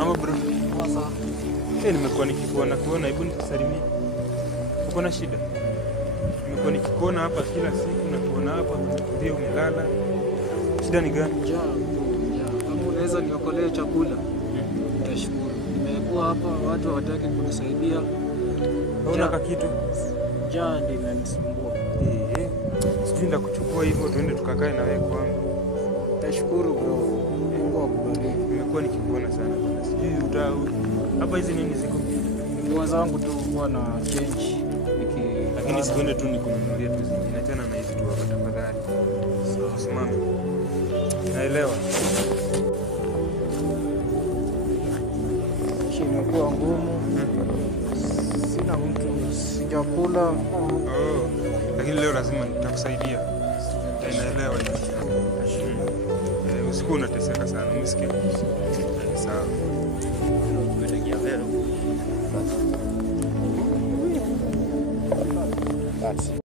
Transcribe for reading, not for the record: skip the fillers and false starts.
Ama bro. Sasa Nimekuwa nikikuona, hebu nikusalimie. Uko na shida? Nimekuwa nikikuona hapa kila siku na kuona hapa umetulia umelala. Shida ni gani? njaa. Kama unaweza niokolee chakula, nitashukuru. Nimekuwa hapa, watu hawataki kunisaidia. Hauna kitu? Njaa ndio inanisumbua. Sijui ndakuchukua hivyo tuende tukakae na wewe kwangu. Nitashukuru bro. Mungu akubariki. Nimekuwa nikikuona sana. Sijui hapa hizi nini ziko? Nguo zangu tu huwa na change. Lakini sikwende tu nikununulie tu zingine tena na hizi tu hapa tafadhali. Sawa, simama. Naelewa. Imekuwa ngumu. Sina mtu, sijakula. Lakini leo lazima nitakusaidia. Naelewa hiyo. Usiku unateseka sana, umesikia? Sawa. That's